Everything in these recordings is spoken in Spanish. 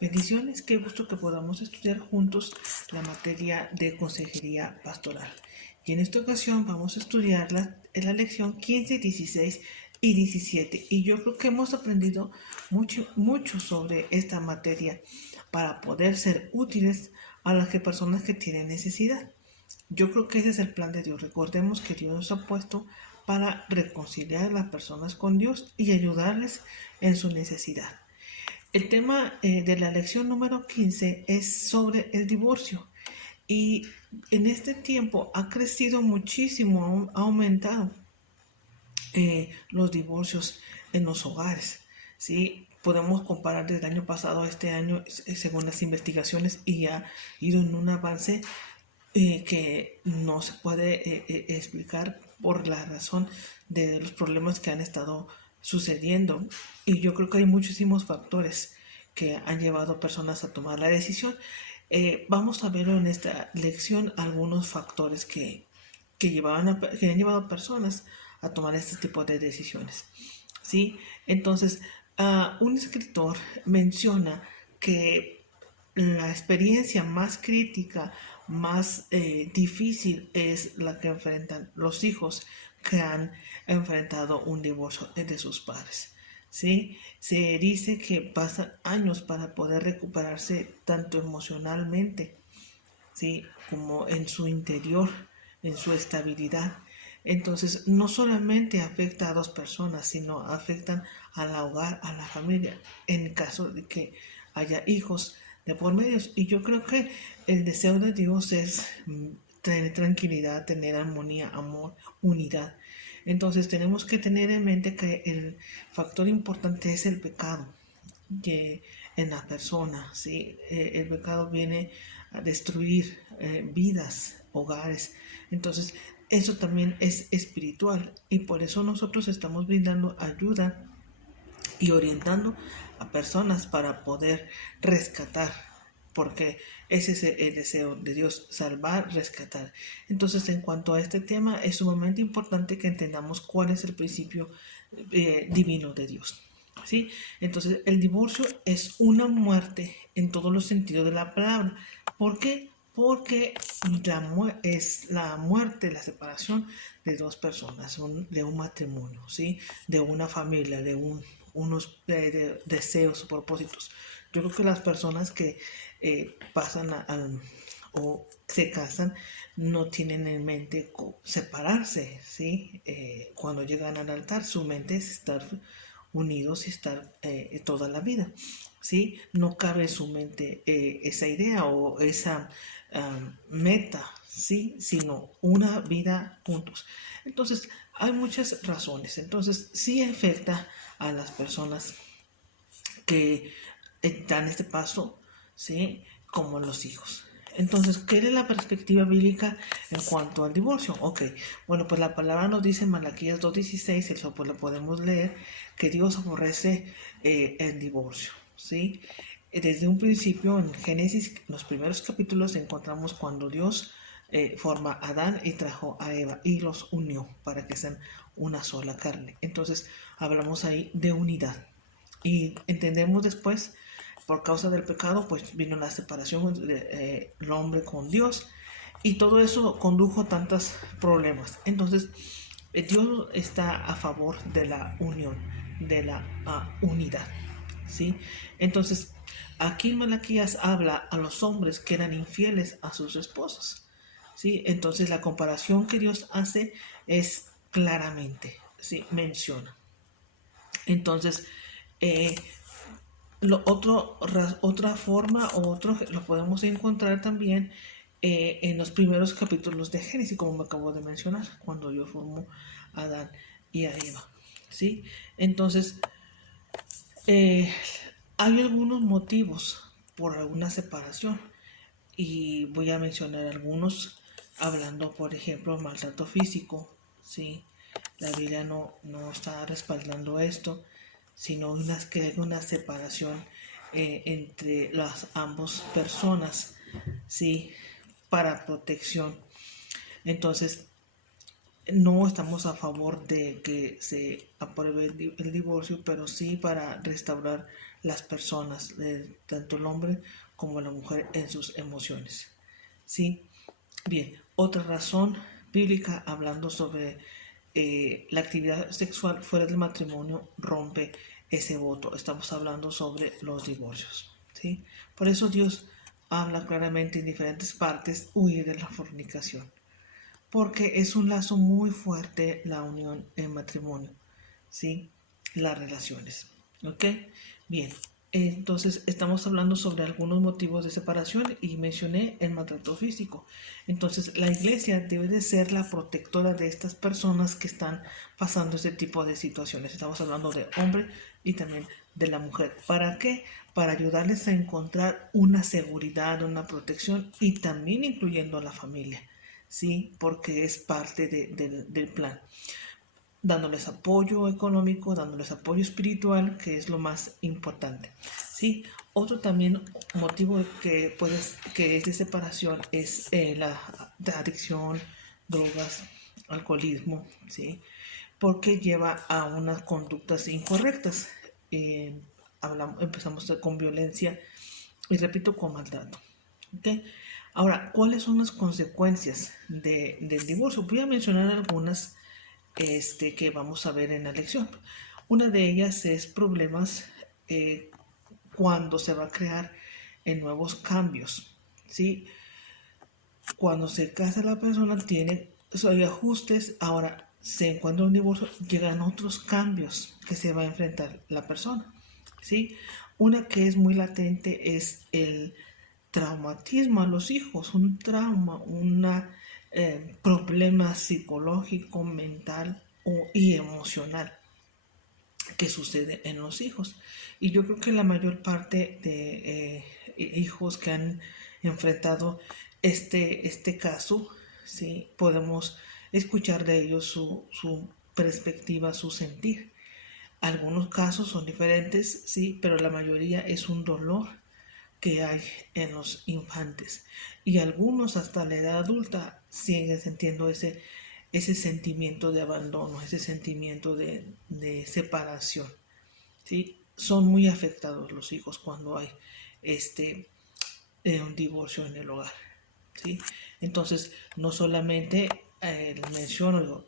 Bendiciones, qué gusto que podamos estudiar juntos la materia de consejería pastoral. Y en esta ocasión vamos a estudiar la lección 15, 16 y 17. Y yo creo que hemos aprendido mucho sobre esta materia para poder ser útiles a las personas que tienen necesidad. Yo creo que ese es el plan de Dios. Recordemos que Dios nos ha puesto para reconciliar a las personas con Dios y ayudarles en su necesidad. El tema de la lección número 15 es sobre el divorcio y en este tiempo ha crecido muchísimo, ha aumentado los divorcios en los hogares. ¿Sí? Podemos comparar desde el año pasado a este año según las investigaciones y ha ido en un avance que no se puede explicar por la razón de los problemas que han estado sucediendo. Y yo creo que hay muchísimos factores que han llevado a personas a tomar la decisión. Vamos a ver en esta lección algunos factores que han llevado a personas a tomar este tipo de decisiones. ¿Sí? Entonces, un escritor menciona que la experiencia más crítica, más difícil es la que enfrentan los hijos que han enfrentado un divorcio de sus padres. ¿Sí? Se dice que pasan años para poder recuperarse tanto emocionalmente, ¿sí? Como en su interior, en su estabilidad. Entonces, no solamente afecta a dos personas, sino afectan al hogar, a la familia, en caso de que haya hijos de por medio. Y yo creo que el deseo de Dios es tener tranquilidad, tener armonía, amor, unidad. Entonces tenemos que tener en mente que el factor importante es el pecado que en la persona, ¿sí? El pecado viene a destruir vidas, hogares. Entonces, eso también es espiritual y por eso nosotros estamos brindando ayuda y orientando a personas para poder rescatar, porque ese es el deseo de Dios, salvar, rescatar. Entonces, en cuanto a este tema, es sumamente importante que entendamos cuál es el principio divino de Dios. ¿Sí? Entonces, el divorcio es una muerte en todos los sentidos de la palabra. ¿Por qué? Porque es la muerte, la separación de dos personas, de un matrimonio, ¿sí? De una familia, de unos deseos o propósitos. Yo creo que las personas que pasan o se casan no tienen en mente separarse, ¿sí? Cuando llegan al altar, su mente es estar unidos y estar toda la vida, ¿sí? No cabe en su mente esa idea o esa meta, ¿sí? Sino una vida juntos. Entonces, hay muchas razones. Entonces, sí afecta a las personas que dan este paso, ¿sí? Como los hijos. Entonces, ¿qué es la perspectiva bíblica en cuanto al divorcio? Ok, bueno, pues la palabra nos dice en Malaquías 2:16, eso pues lo podemos leer, que Dios aborrece el divorcio, ¿sí? Desde un principio, en Génesis, en los primeros capítulos, encontramos cuando Dios forma a Adán y trajo a Eva y los unió para que sean una sola carne. Entonces, hablamos ahí de unidad. Y entendemos después, por causa del pecado, pues vino la separación del hombre con Dios y todo eso condujo a tantos problemas. Entonces, Dios está a favor de la unión, de la unidad, ¿sí? Entonces, aquí Malaquías habla a los hombres que eran infieles a sus esposas, ¿sí? Entonces, la comparación que Dios hace es claramente, ¿sí? Menciona. Entonces, eh, otra forma o otro lo podemos encontrar también en los primeros capítulos de Génesis, como me acabo de mencionar, cuando Dios formó a Adán y a Eva. ¿Sí? Entonces, hay algunos motivos por alguna separación y voy a mencionar algunos hablando, por ejemplo, maltrato físico. ¿Sí? La Biblia no está respaldando esto, sino que hay una separación entre las ambas personas, ¿sí? Para protección. Entonces, no estamos a favor de que se apruebe el divorcio, pero sí para restaurar las personas, tanto el hombre como la mujer, en sus emociones. ¿Sí? Bien, otra razón bíblica hablando sobre la actividad sexual fuera del matrimonio rompe ese voto. Estamos hablando sobre los divorcios. ¿Sí? Por eso Dios habla claramente en diferentes partes, huir de la fornicación, porque es un lazo muy fuerte la unión en matrimonio, ¿sí? Las relaciones, ¿ok? Bien, entonces estamos hablando sobre algunos motivos de separación y mencioné el maltrato físico. Entonces la iglesia debe de ser la protectora de estas personas que están pasando este tipo de situaciones. Estamos hablando de hombre y también de la mujer. ¿Para qué? Para ayudarles a encontrar una seguridad, una protección y también incluyendo a la familia, ¿sí? Porque es parte del plan, dándoles apoyo económico, dándoles apoyo espiritual, que es lo más importante, ¿sí? Otro también motivo que es de separación es la adicción, drogas, alcoholismo, ¿sí? Porque lleva a unas conductas incorrectas. Empezamos con violencia y repito, con maltrato. ¿Okay? Ahora, ¿cuáles son las consecuencias del divorcio? Voy a mencionar algunas que vamos a ver en la lección. Una de ellas es problemas cuando se va a crear en nuevos cambios, ¿sí? Cuando se casa la persona tiene ajustes, ahora se encuentra un divorcio, llegan otros cambios que se va a enfrentar la persona, ¿sí? Una que es muy latente es el traumatismo a los hijos, un trauma, un problema psicológico, mental y emocional que sucede en los hijos. Y yo creo que la mayor parte de hijos que han enfrentado este caso, ¿sí? Podemos escuchar de ellos su perspectiva, su sentir. Algunos casos son diferentes, sí, pero la mayoría es un dolor que hay en los infantes, y algunos hasta la edad adulta siguen sintiendo ese sentimiento de abandono, ese sentimiento de separación, ¿sí? Son muy afectados los hijos cuando hay un divorcio en el hogar, ¿sí? Entonces no solamente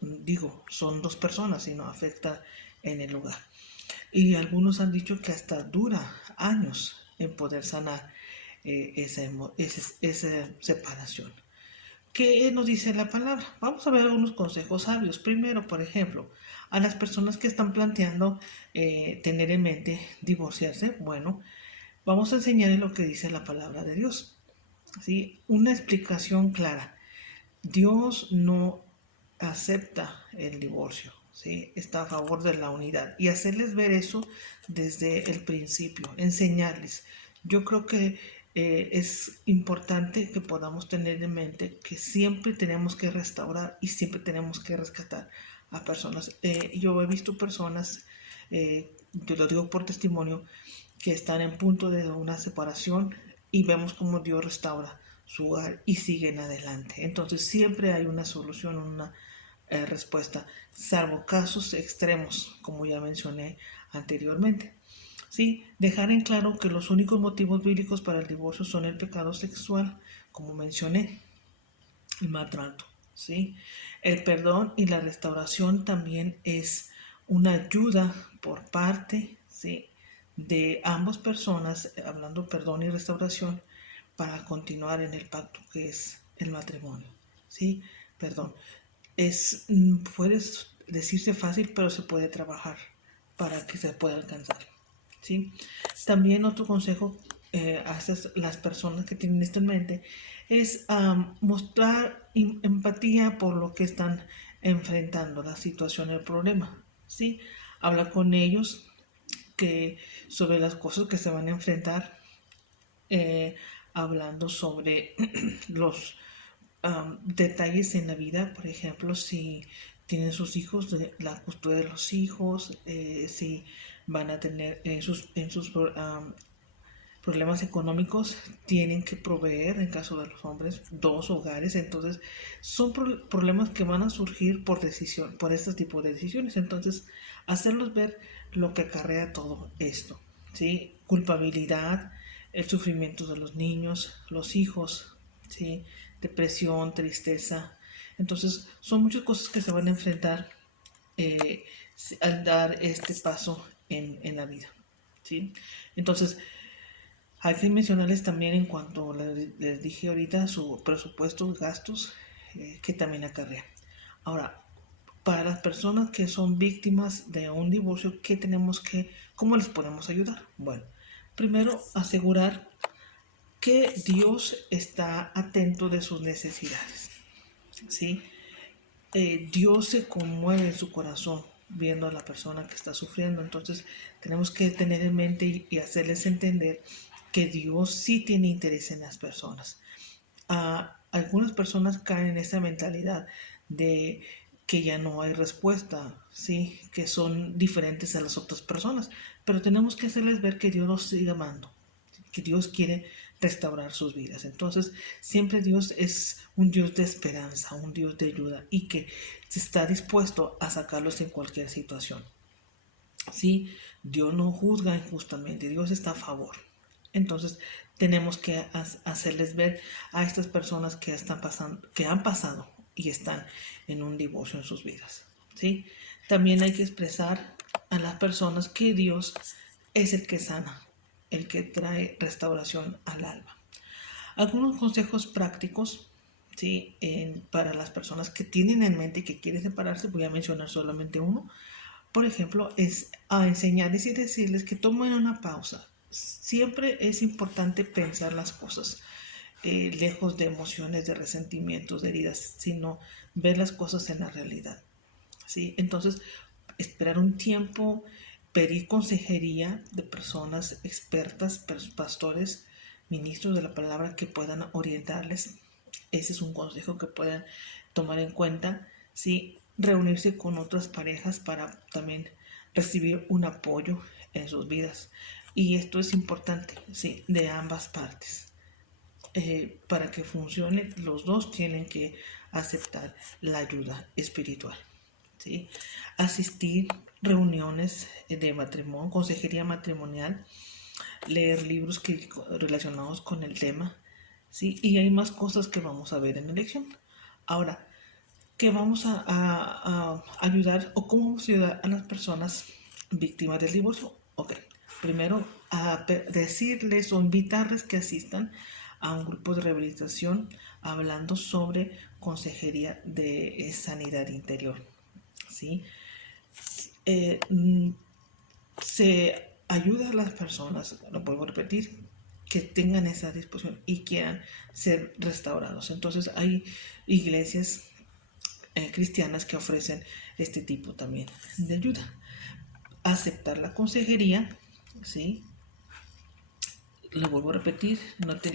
digo, son dos personas, sino afecta en el hogar. Y algunos han dicho que hasta dura años en poder sanar esa separación. ¿Qué nos dice la palabra? Vamos a ver algunos consejos sabios. Primero, por ejemplo, a las personas que están planteando tener en mente divorciarse, bueno, vamos a enseñarles lo que dice la palabra de Dios, ¿sí? Una explicación clara. Dios no acepta el divorcio, ¿sí? Está a favor de la unidad, y hacerles ver eso desde el principio, enseñarles. Yo creo que es importante que podamos tener en mente que siempre tenemos que restaurar y siempre tenemos que rescatar a personas. Yo he visto personas, yo lo digo por testimonio, que están en punto de una separación y vemos cómo Dios restaura su hogar y siguen adelante. Entonces siempre hay una solución, una respuesta, salvo casos extremos, como ya mencioné anteriormente. ¿Sí? Dejar en claro que los únicos motivos bíblicos para el divorcio son el pecado sexual, como mencioné, el maltrato, ¿sí? El perdón y la restauración también es una ayuda por parte, ¿sí?, de ambas personas, hablando perdón y restauración, para continuar en el pacto que es el matrimonio, ¿sí? Perdón. Puede decirse fácil, pero se puede trabajar para que se pueda alcanzar, ¿sí? También otro consejo a las personas que tienen esto en mente es mostrar empatía por lo que están enfrentando, la situación, el problema, ¿sí? Habla con ellos sobre las cosas que se van a enfrentar, hablando sobre los detalles en la vida, por ejemplo, si tienen sus hijos, la custodia de los hijos, si van a tener en sus problemas económicos, tienen que proveer, en caso de los hombres, 2 hogares. Entonces son problemas que van a surgir por este tipo de decisiones. Entonces hacerlos ver lo que acarrea todo esto, ¿sí? Culpabilidad, el sufrimiento de los niños, los hijos, ¿sí? Depresión, tristeza. Entonces, son muchas cosas que se van a enfrentar eh, al dar este paso en la vida, ¿sí? Entonces, hay que mencionarles también en cuanto les dije ahorita su presupuesto, gastos que también acarrea. Ahora, para las personas que son víctimas de un divorcio, ¿cómo les podemos ayudar? Bueno, primero asegurar que Dios está atento de sus necesidades, ¿sí? Dios se conmueve en su corazón viendo a la persona que está sufriendo. Entonces tenemos que tener en mente y hacerles entender que Dios sí tiene interés en las personas. Algunas personas caen en esa mentalidad de que ya no hay respuesta, ¿sí? Que son diferentes a las otras personas, pero tenemos que hacerles ver que Dios los sigue amando, que Dios quiere restaurar sus vidas. Entonces, siempre Dios es un Dios de esperanza, un Dios de ayuda y que está dispuesto a sacarlos en cualquier situación. ¿Sí? Dios no juzga injustamente, Dios está a favor. Entonces, tenemos que hacerles ver a estas personas que han pasado y están en un divorcio en sus vidas. ¿Sí? También hay que expresar a las personas que Dios es el que sana, el que trae restauración al alma. Algunos consejos prácticos, ¿sí? Para las personas que tienen en mente y que quieren separarse, voy a mencionar solamente uno. Por ejemplo, es a enseñarles y decirles que tomen una pausa. Siempre es importante pensar las cosas, lejos de emociones, de resentimientos, de heridas, sino ver las cosas en la realidad, ¿sí? Entonces, esperar un tiempo, pedir consejería de personas expertas, pastores, ministros de la palabra que puedan orientarles. Ese es un consejo que puedan tomar en cuenta, ¿sí? Reunirse con otras parejas para también recibir un apoyo en sus vidas. Y esto es importante, ¿sí? De ambas partes. Para que funcione, los dos tienen que aceptar la ayuda espiritual, ¿sí? Asistir reuniones de matrimonio, consejería matrimonial, leer libros relacionados con el tema, ¿sí? Y hay más cosas que vamos a ver en la lección. Ahora, ¿qué vamos a ayudar o cómo vamos a ayudar a las personas víctimas del divorcio? Ok, primero a decirles o invitarles que asistan a un grupo de rehabilitación hablando sobre consejería de sanidad interior, ¿sí? Se ayuda a las personas, lo vuelvo a repetir, que tengan esa disposición y quieran ser restaurados. Entonces hay iglesias cristianas que ofrecen este tipo también de ayuda. Aceptar la consejería, ¿sí? Lo vuelvo a repetir,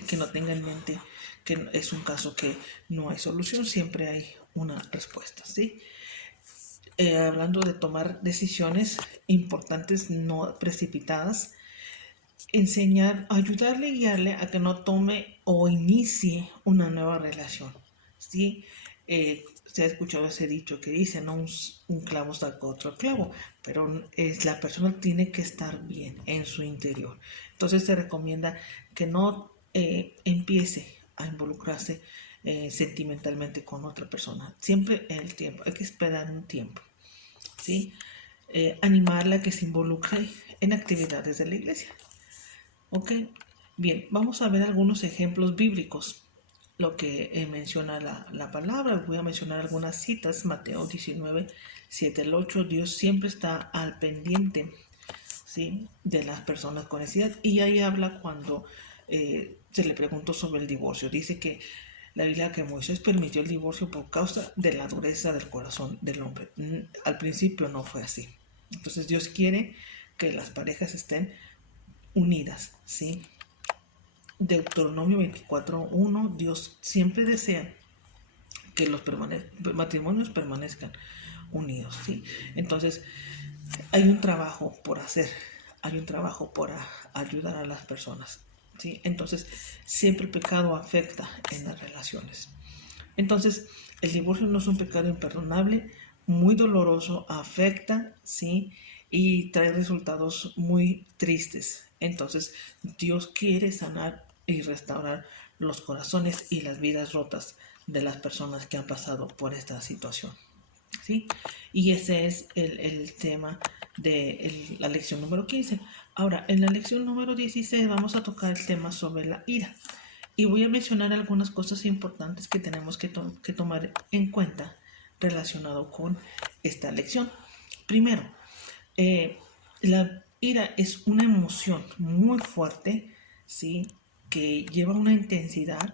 que no tenga en mente que es un caso que no hay solución, siempre hay una respuesta, ¿sí? Hablando de tomar decisiones importantes, no precipitadas, ayudarle y guiarle a que no tome o inicie una nueva relación, ¿sí? Se ha escuchado ese dicho que dice, no un clavo saca otro clavo, pero la persona tiene que estar bien en su interior. Entonces se recomienda que no empiece a involucrarse sentimentalmente con otra persona. Siempre en el tiempo, hay que esperar un tiempo, ¿sí? Animarla a que se involucre en actividades de la iglesia. Ok, bien, vamos a ver algunos ejemplos bíblicos, lo que menciona la palabra. Voy a mencionar algunas citas. Mateo 19, 7 al 8. Dios siempre está al pendiente, ¿sí? De las personas con necesidad. Y ahí habla cuando se le preguntó sobre el divorcio. Dice que la Biblia que Moisés permitió el divorcio por causa de la dureza del corazón del hombre. Al principio no fue así. Entonces Dios quiere que las parejas estén unidas, ¿sí? Deuteronomio 24:1, Dios siempre desea que los matrimonios permanezcan unidos, ¿sí? Entonces, hay un trabajo por hacer, hay un trabajo por ayudar a las personas, ¿sí? Entonces, siempre el pecado afecta en las relaciones. Entonces, el divorcio no es un pecado imperdonable, muy doloroso, afecta, ¿sí? y trae resultados muy tristes. Entonces, Dios quiere sanar y restaurar los corazones y las vidas rotas de las personas que han pasado por esta situación. ¿Sí? Y ese es el tema de la lección número 15. Ahora, en la lección número 16 vamos a tocar el tema sobre la ira. Y voy a mencionar algunas cosas importantes que tenemos que tomar en cuenta relacionado con esta lección. Primero, la ira es una emoción muy fuerte, ¿sí? Que lleva una intensidad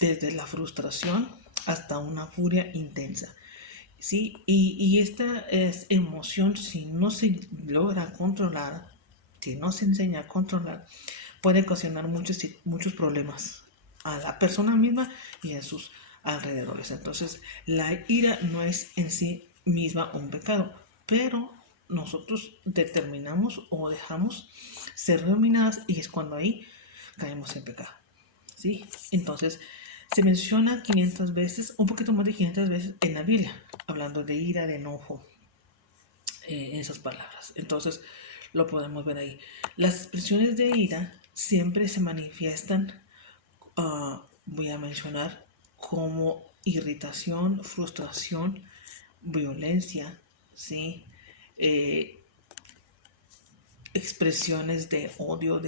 desde la frustración hasta una furia intensa. ¿Sí? Y esta emoción, si no se logra controlar, si no se enseña a controlar, puede ocasionar muchos problemas a la persona misma y en sus alrededores. Entonces, la ira no es en sí misma un pecado, pero nosotros determinamos o dejamos ser dominadas y es cuando ahí caemos en pecado. ¿Sí? Entonces, se menciona 500 veces, un poquito más de 500 veces en la Biblia, hablando de ira, de enojo, esas palabras. Entonces, lo podemos ver ahí. Las expresiones de ira siempre se manifiestan, voy a mencionar, como irritación, frustración, violencia, ¿sí? Expresiones de odio,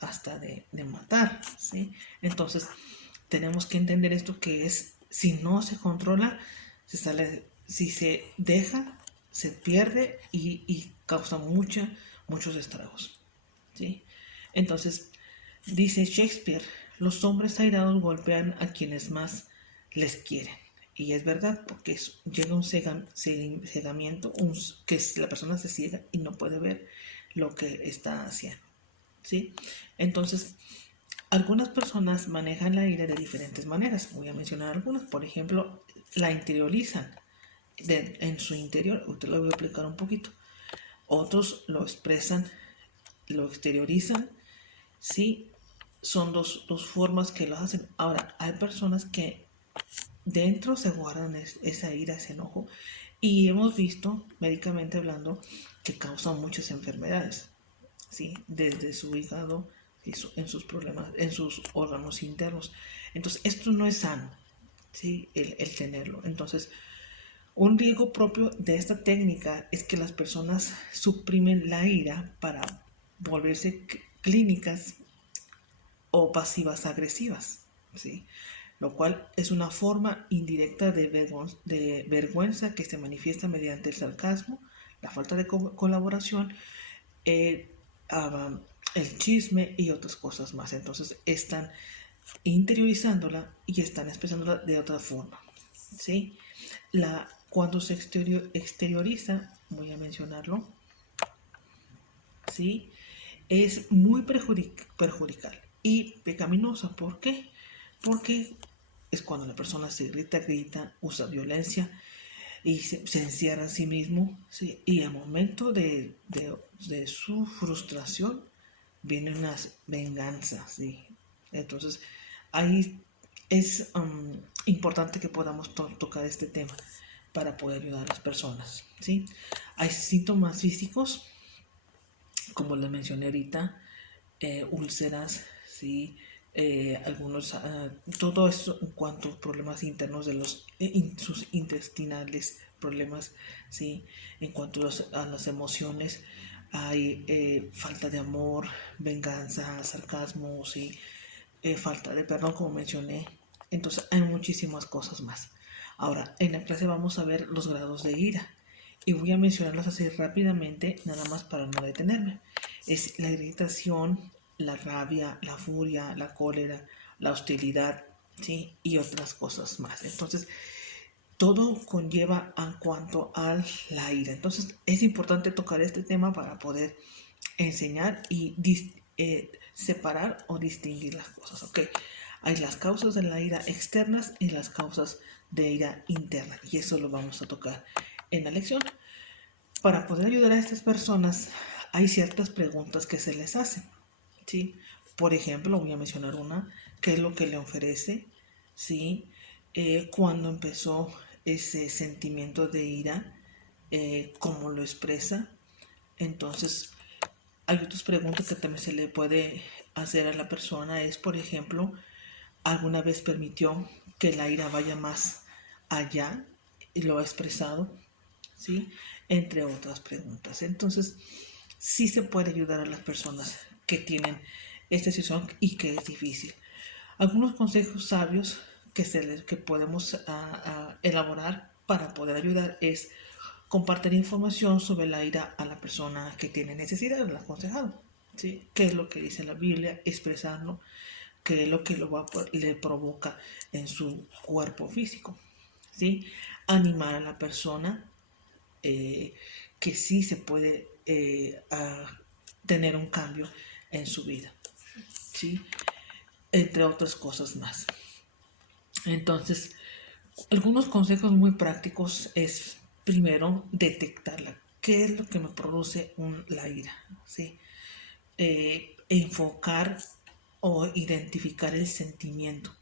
hasta de matar, ¿sí? Entonces, tenemos que entender esto que es, si no se controla, si se deja, se pierde y causa muchos estragos, ¿sí? Entonces, dice Shakespeare, los hombres airados golpean a quienes más les quieren. Y es verdad, porque llega un cegamiento, que la persona se ciega y no puede ver lo que está haciendo, ¿sí? Entonces, algunas personas manejan la ira de diferentes maneras. Voy a mencionar algunas. Por ejemplo, la interiorizan en su interior. Usted lo voy a explicar un poquito. Otros lo expresan, lo exteriorizan. Sí, son dos formas que lo hacen. Ahora, hay personas que dentro se guardan esa ira, ese enojo. Y hemos visto, médicamente hablando, que causan muchas enfermedades. ¿Sí? Desde su hígado, en sus problemas, en sus órganos internos. Entonces, esto no es sano, ¿sí? El tenerlo. Entonces, un riesgo propio de esta técnica es que las personas suprimen la ira para volverse clínicas o pasivas agresivas, ¿sí? Lo cual es una forma indirecta de vergüenza que se manifiesta mediante el sarcasmo, la falta de colaboración, eh, el chisme y otras cosas más. Entonces están interiorizándola y están expresándola de otra forma, ¿sí? Cuando se exterioriza, voy a mencionarlo, ¿sí? Es muy perjudicial y pecaminosa. ¿Por qué? Porque es cuando la persona se irrita, grita, usa violencia y se encierra a sí mismo, ¿sí? Y al momento de su frustración viene una venganza, ¿sí? Entonces, ahí es importante que podamos tocar este tema para poder ayudar a las personas, ¿sí? Hay síntomas físicos, como les mencioné ahorita, úlceras, ¿sí? Algunos, todo esto en cuanto a problemas internos de los sus intestinales, problemas, ¿sí? En cuanto a las emociones, hay falta de amor, venganza, sarcasmo, ¿sí? Falta de perdón, como mencioné. Entonces hay muchísimas cosas más. Ahora, en la clase vamos a ver los grados de ira y voy a mencionarlos así rápidamente, nada más para no detenerme. Es la irritación, la rabia, la furia, la cólera, la hostilidad, ¿sí? Y otras cosas más. Entonces, todo conlleva en cuanto a la ira. Entonces, es importante tocar este tema para poder enseñar y separar o distinguir las cosas, ¿ok? Hay las causas de la ira externas y las causas de ira interna, y eso lo vamos a tocar en la lección. Para poder ayudar a estas personas, hay ciertas preguntas que se les hacen, ¿sí? Por ejemplo, voy a mencionar una, ¿qué es lo que le ofrece? ¿Sí? Cuando empezó ese sentimiento de ira, cómo lo expresa, Entonces, hay otras preguntas que también se le puede hacer a la persona. Es, por ejemplo, ¿alguna vez permitió que la ira vaya más allá y lo ha expresado? ¿Sí? Entre otras preguntas. Entonces, sí se puede ayudar a las personas que tienen esta situación y que es difícil. Algunos consejos sabios que podemos elaborar para poder ayudar es compartir información sobre la ira a la persona que tiene necesidad, el aconsejado. ¿Sí? ¿Qué es lo que dice la Biblia? Expresarlo, qué es lo que le provoca en su cuerpo físico. ¿Sí? Animar a la persona que sí se puede tener un cambio en su vida, ¿sí? Entre otras cosas más. Entonces, algunos consejos muy prácticos es, primero, detectarla. ¿Qué es lo que me produce la ira? ¿Sí? Enfocar o identificar el sentimiento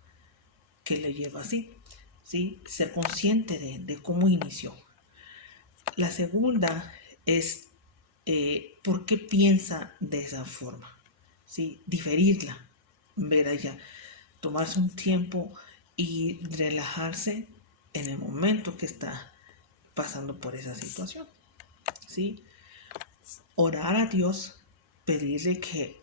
que le lleva así. ¿Sí? Ser consciente de cómo inició. La segunda es por qué piensa de esa forma. ¿Sí? Diferirla, ver allá, tomarse un tiempo y relajarse en el momento que está pasando por esa situación. ¿Sí? Orar a Dios, pedirle que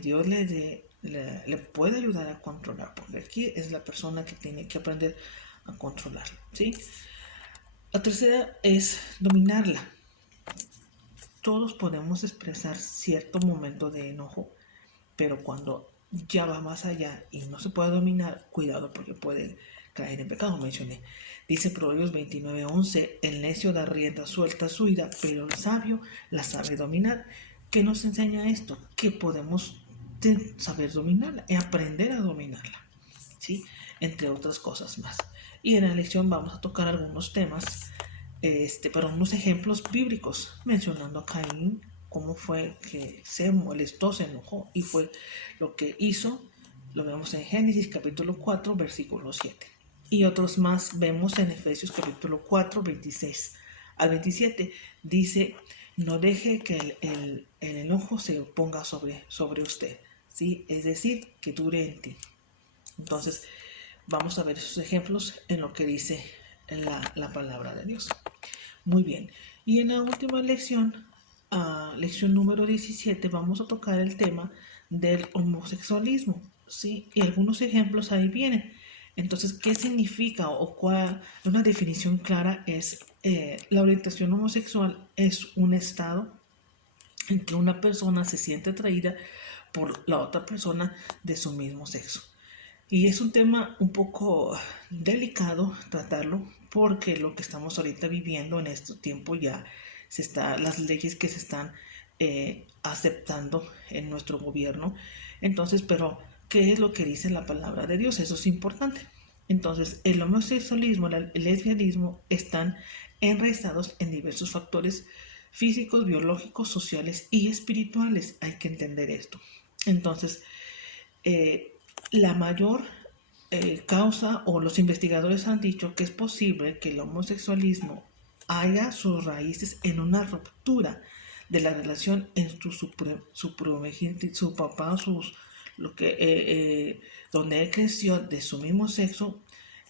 Dios le pueda ayudar a controlar, porque aquí es la persona que tiene que aprender a controlarlo. ¿Sí? La tercera es dominarla. Todos podemos expresar cierto momento de enojo, pero cuando ya va más allá y no se puede dominar, cuidado porque puede caer en pecado. Mencioné, dice Proverbios 29:11, el necio da rienda suelta a su ira, pero el sabio la sabe dominar. ¿Qué nos enseña esto? Que podemos saber dominarla y aprender a dominarla, ¿sí? Entre otras cosas más. Y en la lección vamos a tocar algunos temas, pero unos ejemplos bíblicos, mencionando a Caín, cómo fue que se molestó, se enojó y fue lo que hizo. Lo vemos en Génesis capítulo 4, versículo 7. Y otros más vemos en Efesios capítulo 4, 26 al 27. Dice, no deje que el enojo se ponga sobre usted, ¿sí? Es decir, que dure en ti. Entonces, vamos a ver esos ejemplos en lo que dice la palabra de Dios. Muy bien. Y en la última lección, lección número 17, vamos a tocar el tema del homosexualismo, ¿sí? Y algunos ejemplos ahí vienen. Entonces, ¿qué significa o cuál? Una definición clara es la orientación homosexual es un estado en que una persona se siente atraída por la otra persona de su mismo sexo. Y es un tema un poco delicado tratarlo porque lo que estamos ahorita viviendo en este tiempo ya las leyes que se están aceptando en nuestro gobierno. Entonces, pero, ¿qué es lo que dice la palabra de Dios? Eso es importante. Entonces, el homosexualismo, el lesbianismo están enraizados en diversos factores físicos, biológicos, sociales y espirituales. Hay que entender esto. Entonces, la mayor causa, o los investigadores han dicho que es posible que el homosexualismo haya sus raíces en una ruptura de la relación entre su papá, donde él creció de su mismo sexo,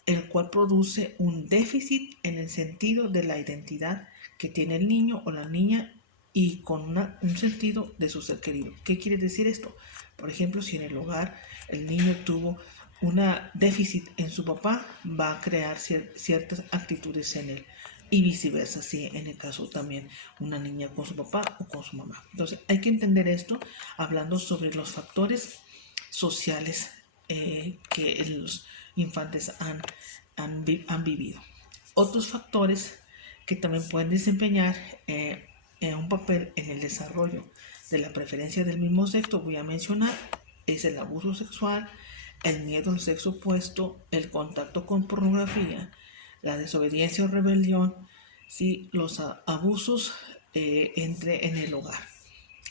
el cual produce un déficit en el sentido de la identidad que tiene el niño o la niña y con un sentido de su ser querido. ¿Qué quiere decir esto? Por ejemplo, si en el hogar el niño tuvo una déficit en su papá, va a crear ciertas actitudes en él y viceversa, si en el caso también una niña con su papá o con su mamá. Entonces hay que entender esto hablando sobre los factores sociales que los infantes han vivido. Otros factores que también pueden desempeñar un papel en el desarrollo de la preferencia del mismo sexo, voy a mencionar, es el abuso sexual, el miedo al sexo opuesto, el contacto con pornografía, la desobediencia o rebelión, ¿sí? Los abusos en el hogar,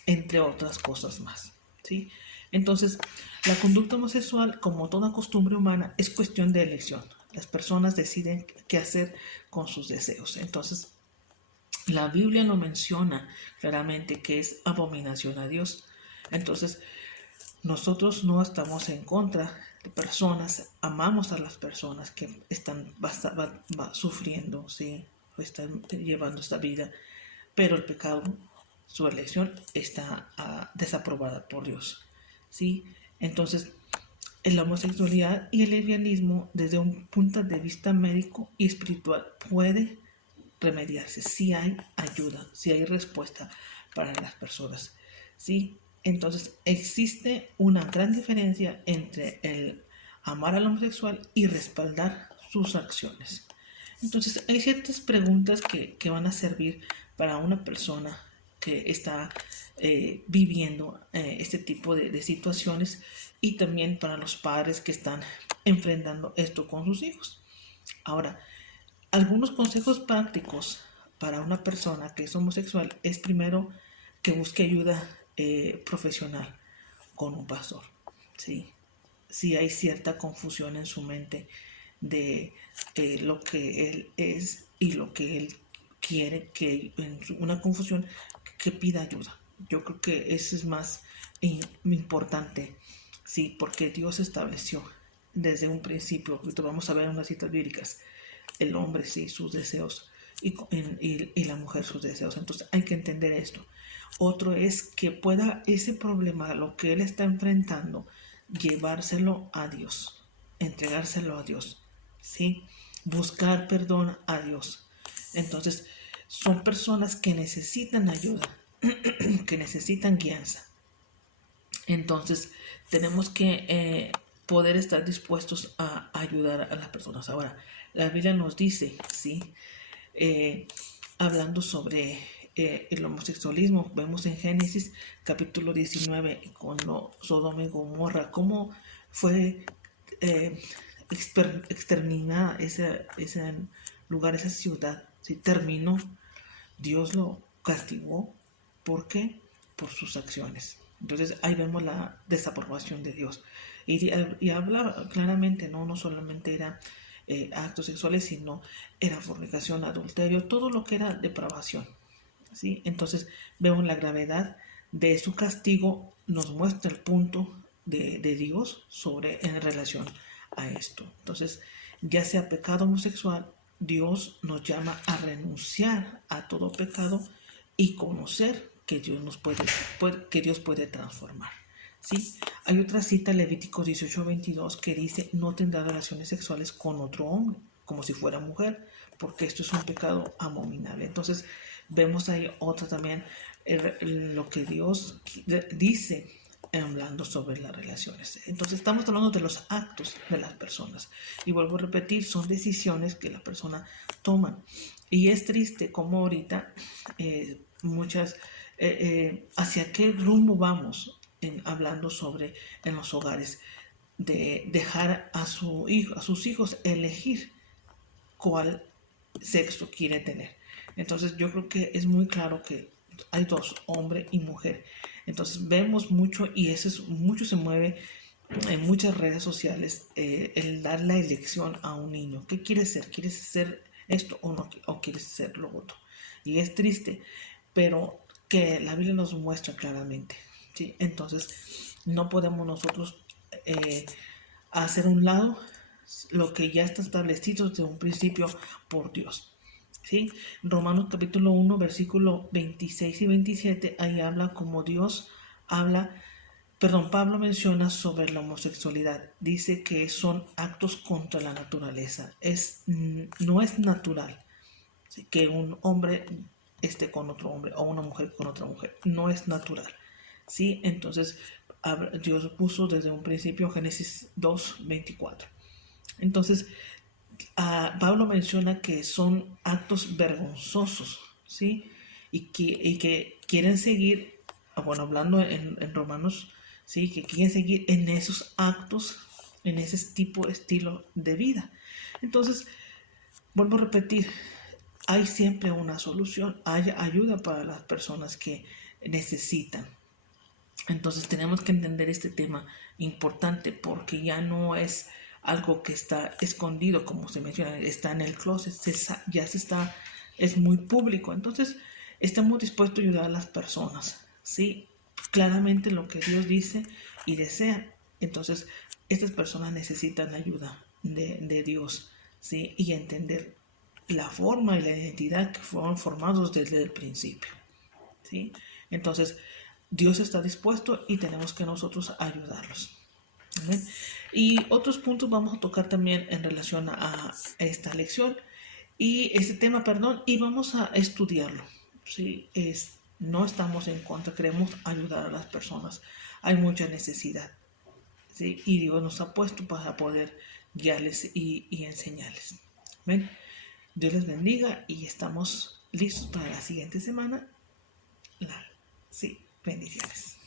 entre otras cosas más, ¿sí? Entonces, la conducta homosexual, como toda costumbre humana, es cuestión de elección. Las personas deciden qué hacer con sus deseos. Entonces, La Biblia lo menciona claramente que es abominación a Dios. Entonces, nosotros no estamos en contra de personas, amamos a las personas que están sufriendo, ¿sí? O están llevando esta vida, pero el pecado, su elección, está desaprobada por Dios, ¿sí? Entonces, la homosexualidad y el lesbianismo, desde un punto de vista médico y espiritual, puede remediarse si hay ayuda, si hay respuesta para las personas, ¿sí? Entonces existe una gran diferencia entre el amar al homosexual y respaldar sus acciones. Entonces hay ciertas preguntas que van a servir para una persona que está viviendo este tipo de situaciones, y también para los padres que están enfrentando esto con sus hijos. Ahora, algunos consejos prácticos para una persona que es homosexual es, primero, que busque ayuda profesional con un pastor. ¿Sí? Si hay cierta confusión en su mente de lo que él es y lo que él quiere, que en una confusión, que pida ayuda. Yo creo que eso es más importante, sí, porque Dios estableció desde un principio. Ahorita vamos a ver unas citas bíblicas: el hombre, sí, sus deseos, y la mujer, sus deseos. Entonces hay que entender esto. Otro es que pueda ese problema, lo que él está enfrentando, llevárselo a Dios, entregárselo a Dios, ¿sí? Buscar perdón a Dios. Entonces, son personas que necesitan ayuda, que necesitan guianza. Entonces, tenemos que poder estar dispuestos a ayudar a las personas. Ahora, la Biblia nos dice, ¿sí? Hablando sobre el homosexualismo, vemos en Génesis capítulo 19 con Sodoma y Gomorra, cómo fue exterminada ese lugar, esa ciudad, ¿sí? Terminó, Dios lo castigó. ¿Por qué? Por sus acciones. Entonces ahí vemos la desaprobación de Dios. Y habla claramente, no solamente era actos sexuales, sino era fornicación, adulterio, todo lo que era depravación, ¿sí? Entonces vemos la gravedad de su castigo, nos muestra el punto de Dios en relación a esto. Entonces, ya sea pecado homosexual, Dios nos llama a renunciar a todo pecado y conocer que Dios puede transformar, ¿sí? Hay otra cita, Levíticos 18:22, que dice: no tendrá relaciones sexuales con otro hombre, como si fuera mujer, porque esto es un pecado abominable. Entonces vemos ahí otra también, lo que Dios dice hablando sobre las relaciones. Entonces estamos hablando de los actos de las personas, y vuelvo a repetir, son decisiones que la persona toma. Y es triste como ahorita muchas hacia qué rumbo vamos hablando sobre en los hogares, de dejar a sus hijos elegir cuál sexo quiere tener. Entonces yo creo que es muy claro que hay dos, hombre y mujer. Entonces vemos mucho, y mucho se mueve en muchas redes sociales, el dar la elección a un niño. ¿Qué quieres ser? ¿Quieres ser esto o no? ¿O quieres ser lo otro? Y es triste, pero que la Biblia nos muestra claramente, ¿sí? Entonces no podemos nosotros hacer un lado lo que ya está establecido desde un principio por Dios, ¿sí? Romanos capítulo 1, versículo 26 y 27, ahí habla como Dios habla. Pablo menciona sobre la homosexualidad. Dice que son actos contra la naturaleza. No es natural, ¿sí?, que un hombre esté con otro hombre o una mujer con otra mujer. No es natural, ¿sí? Entonces Dios puso desde un principio, Génesis 2:24. Entonces Pablo menciona que son actos vergonzosos, ¿sí? Y que quieren seguir, bueno, hablando en Romanos, ¿sí? Que quieren seguir en esos actos, en ese estilo de vida. Entonces, vuelvo a repetir, hay siempre una solución, hay ayuda para las personas que necesitan. Entonces tenemos que entender este tema importante, porque ya no es algo que está escondido, como se menciona, está en el closet, ya se está es muy público. Entonces, estamos dispuestos a ayudar a las personas, ¿sí? Claramente lo que Dios dice y desea. Entonces, estas personas necesitan ayuda de Dios, ¿sí? Y entender la forma y la identidad que fueron formados desde el principio, ¿sí? Entonces, Dios está dispuesto y tenemos que nosotros ayudarlos. ¿Amén? Y otros puntos vamos a tocar también en relación a esta lección y este tema, perdón, y vamos a estudiarlo. ¿Sí? No estamos en contra, queremos ayudar a las personas. Hay mucha necesidad, ¿sí? Y Dios nos ha puesto para poder guiarles y enseñarles. ¿Ven? Dios les bendiga y estamos listos para la siguiente semana. Sí, bendiciones.